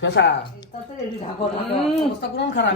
শশা অবস্থা কোন খারাপ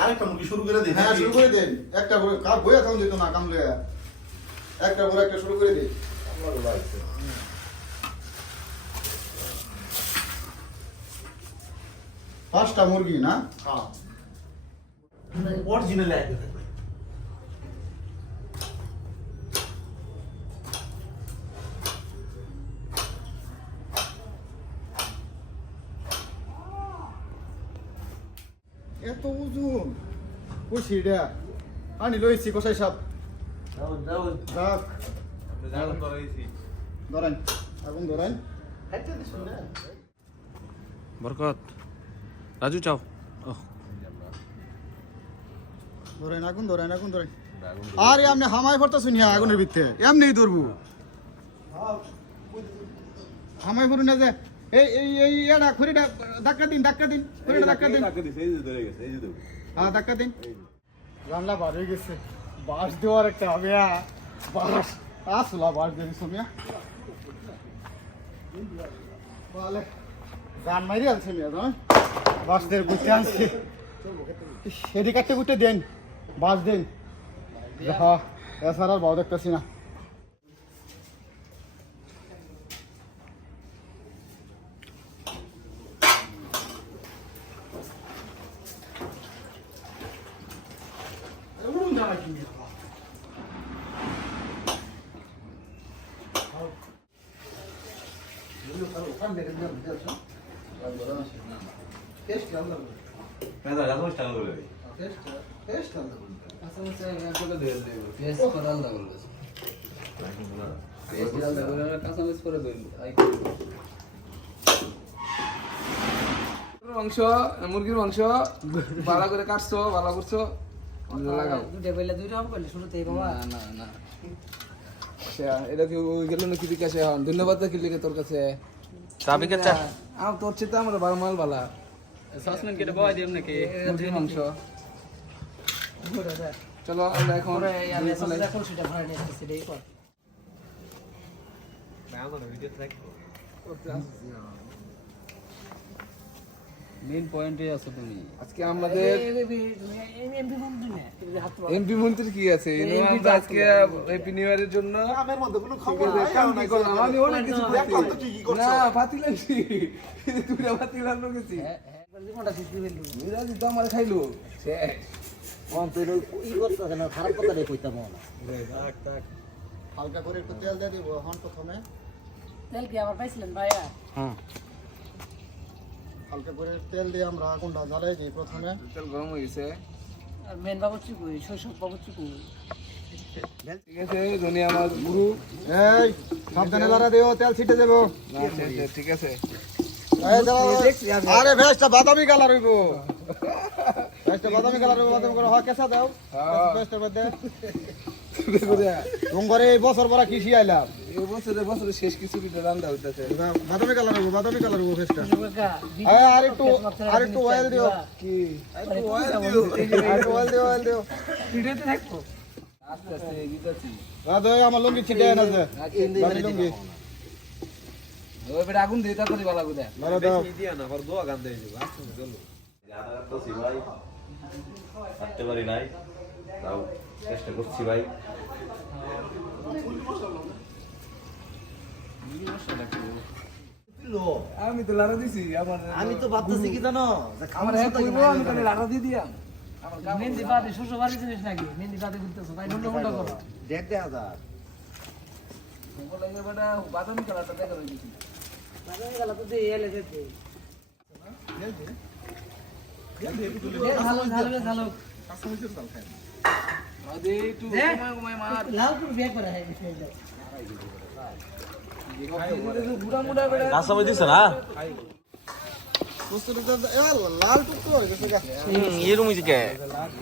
আরেকটা মুরগি শুরু করে দিন। হ্যাঁ শুরু করে দেন একটা করে কাপ বইয়া কাম দিত না কামলে একটা করে একটা শুরু করে দিন পাঁচটা মুরগি না হ্যাঁ অরিজিনাল আইতে থাকবে। এত ওজন কইছি এটা আনি লইছি কসাই সাপ রাখ ধরেন আগুন ধরেন বরকত রাজু চাও ধরেন আগুন ধরেন আরে আপনি হামাই পড়তেছ না আগুনের ভিতরে এমনিই ধরবো হামাই পড়ুন না যে এই এই এই এটা খড়িটা ধাক্কা দিন খড়িটা ধাক্কা দিন হ্যাঁ ধাক্কা দিন জানলা বার হয়ে গেছে বাঁশ দেওয়ার একটা হবে বাঁশ আসলা বাঁশ দিয়ে সোমিয়া বলে গান মারি আনছে মিয়া জানো বাঁশ দিয়ে গুতে আনছে সেটি কাটতে গুতে দেন বাঁশ দেন হ্যাঁ এছাড়া আর বাউ দেখতেছি না মাংস মুরগির মাংস ভালো করে কাটছো ভালো করছো লাগাও না এটা কি গেল নাকি বিকাশে এখন ধন্যবাদ কি লিখে তোর কাছে তোর চেয়ে আমার ভালো মাল ভালা সসম্যান কেটে বয় দিম নাকি মুরগির মাংস চলো আমরা এখন এখন সেটা ভাড়া নিয়ে আসতেছি রে পর মেইন পয়েন্টে আছো তুমি আজকে আমাদের এমপি মন্ত্রী কি আছে আমরা আজকে হ্যাপি নিউ ইয়ারের জন্য কামের মধ্যে কোনো খবর আমি অনেক কিছু না পাতিলাম তুই পাতিলাম গেছি মিরাজি তো আমার খাইলো খারাপ কথা রে কইতাম হালকা করে একটু তেল দিয়ে দিব এখন প্রথমে তেল কি আবার পাইছিলেন ভাইয়া হ্যাঁ হালকা করে তেল দিয়ে আমরা আগুনটা জ্বালাই দিই প্রথমে তেল গরম হয়ে গেছে আর মেন বাবু চিকুই শৈশব বাবু চিকুই ঠিক আছে ধনি আমার গুরু এই সাবধানে লড়া দিও তেল ছিটে দেবো ঠিক আছে আরে ভেজটা বাদামি কালার হইব ভেজটা বাদামি কালার হইব বাদামি করে হয় কেসা দাও ভেজটার মধ্যে তোমার এই বছর পরা কৃষি আইলাম এই বছরে শেষ কিছু রান্না হইতেছে বাদামি কালার হইব ভেজটা আর একটু অয়েল দিও কি অয়েল দিও ভিডিওতে থাকবো আস্তে আস্তে এগিয়েছি আমার লুঙ্গি ছিটে এনে আছে লুঙ্গি ওই বেটা আগুন দিয়ে তাড়াতাড়ি বালা গুদা মারা দাও হাঁটতে পারি নাই তাও চেষ্টা করছি ভাই আমি তো লাড়া দিছি আমি তো ভাবতেছি কি জানো আমার হ্যাঁ কইবো আমি তাহলে লাড়া দিয়ে দিয়াম মেহেন্দি বাদে শ্বশুর বাড়ি জিনিস নাকি মেহেন্দি বাদে ঘুরতেছো তাই ঘন্টা ঘন্টা করো দেখতে আদার বলে বেটা বাদামি কালারটা দেখা হইছে বাদামি গেল তো দিয়ে এলে যেতে ভালো ভালো ভালো আদে একটু কমায় মার লাল পুরো বিয়ে করে হয় বুড়া মুড়া বেটা রাস্তা বুঝিস না লাল টুকটো হয়ে গেছে এরকম হয়েছে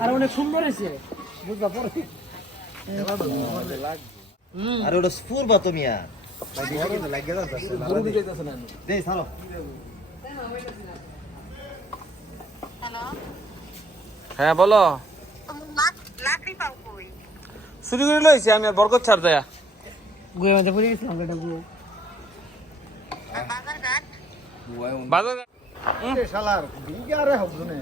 আর অনেক সুন্দর হয়েছে বুঝবা পরে আরে ওটা স্পুর বা তুমি আর বুড়ো দিতে যাচ্ছে না দেই ছাড়ো হ্যাঁ বলো মাছ চুরি করে লইছি আমি আর বরকত ছাড় দেয়া গুয়ে মধ্যে পড়ে গেছিলাম এটা গুয়ে বাজার এ শালার বিগারে হবে না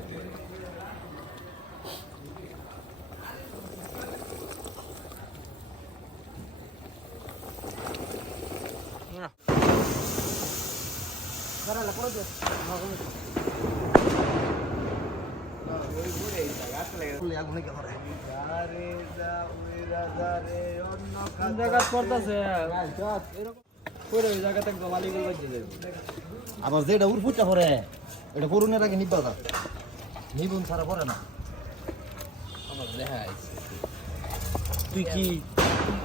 আবার যেটা উড়ফুটা করে এটা করুনের আগে নিবা না নিবুন ছাড়া করে না তুই কি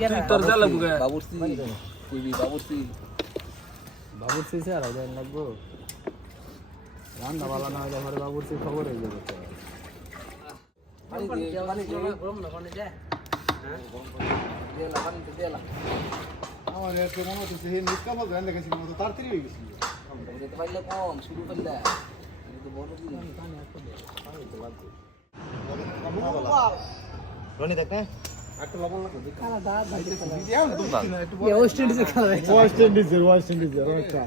তুই তোর জ্বালা বুগা বাবুর্চি কইবি বাবুর্চি বাবুর্চি স্যার আইলেন লাগবো রান্না বালা না হলে আমার বাবুর্চি খবর হয়ে যাবে গরম না পানি দে আমার এত মনে হচ্ছে হে নিষ্কাম হবে এন্ড গেছি মতো তাড়াতাড়ি হয়ে গেছিল কম শুরু করলে রনি দেখ না ওয়েস্ট ইন্ডিজের খেলা দেখছি ওয়েস্ট ইন্ডিজের একটা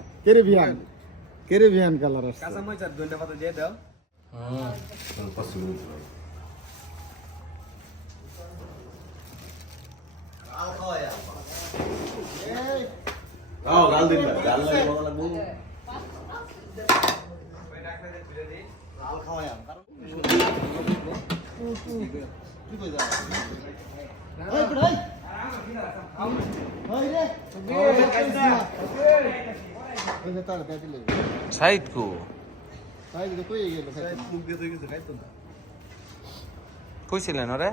ক্যারিবিয়ান কালার আছে কাঁচা মরিচ আর দইটা পাতা দিয়ে দাও গাল দিন না গাল লাগে মজা লাগবে লাল খাওয়ায়াম কারণ কি কই যা ওই পড়াই ওই রে ওই যে তার দাদি লে সাইদ কো তাই যে কই গেল মুখ দিয়ে তো কিছু খাইতো না কইছিলেন ওরে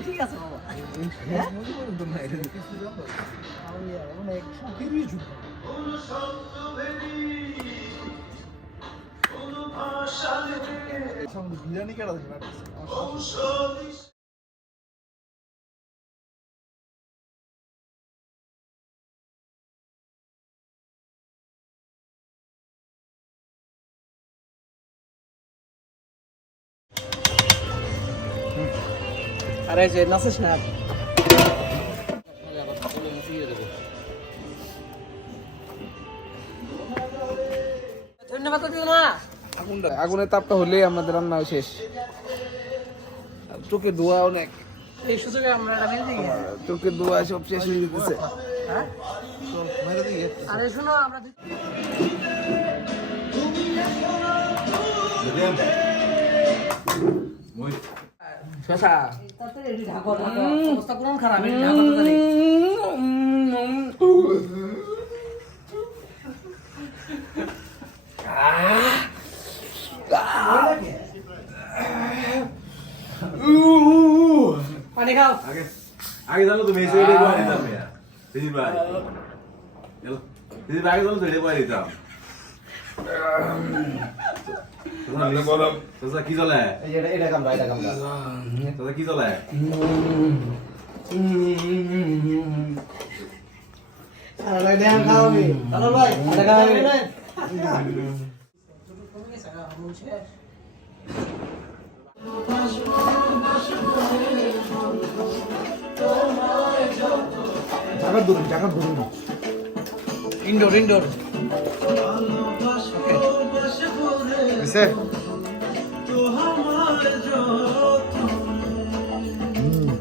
ঠিক আছে বাবা বিরিয়ানি কেডা দিছে আরে যে নাচিস না ধন্যবাদ দিও না আগুনের তাপটা হলেই আমাদের রান্না শেষ চোখে ধোয়া অনেক এই সুযোগে আমরা এটা মেরে দিই চোখে ধোয়া সব শেষ হয়ে যেতেছে হ্যাঁ আরে শুনো আমরা শশা তাতে এডি ঢাকা অবস্থা কোন খারাপ এডি ঢাকা তো জানি পানি খাও আগে জানো তো মেসে রে বাড়ি দিতাম মিয়া দিদি ভাই চলো দিদি ভাই জানো তো রে বাড়ি দিতাম তোমরা গরম তোমরা কি চলে এই এটা কামড়া তোমরা কি চলে আরে দেন খাওবি হ্যালো ভাই এটা খাওবি না জায়গা ধরুন ইনডোর এসে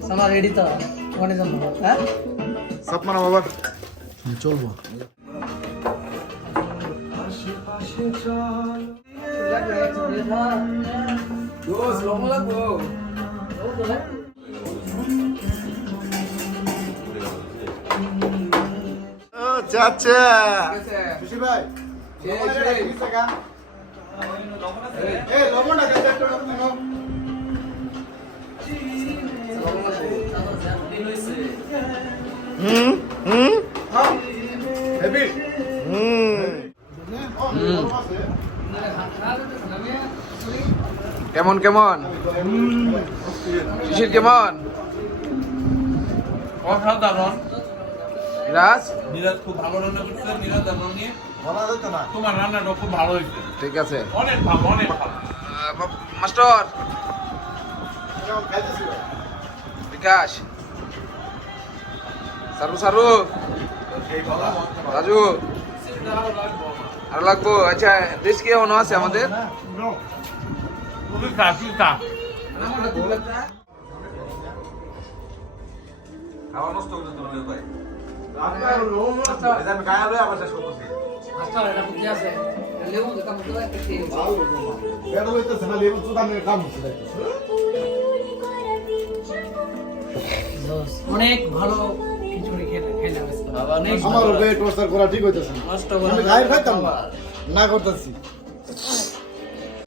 সামা রেডি তো কোনে যাবো হ্যাঁ সাপ মানা বাবা চলবো দোস লং লাগবো ও চাচা ঠিক আছে খুশি ভাই শেষ এই লবণটা কেটে কেমন কেমন শিশির কেমন অসাধারণ। রাজ মিরাজ খুব ভালো রান্না করছে। মিরাজ রান্না নিয়ে বলা যেত না তোমার রান্নাটা খুব ভালো হয়েছে। ঠিক আছে অনেক ভালো, অনেক ভালো। মাস্টার বিকাশ সারু সারু রাজু আর লাগবো। আচ্ছা দেশ কি এমন আছে আমাদের তুই খা, তুই খা। খাওয়া নষ্ট করে দিতে ভাই আমি খায়া লই আবার শেষ করতেছি এটা হইতেছে না লেবু চুদা নিয়ে কাম হচ্ছে অনেক ভালো খিচুড়ি খেলাম আমার ওটা টর্চার করা ঠিক হইতেছে না আমি গায়ের খাইতাম না করতেছি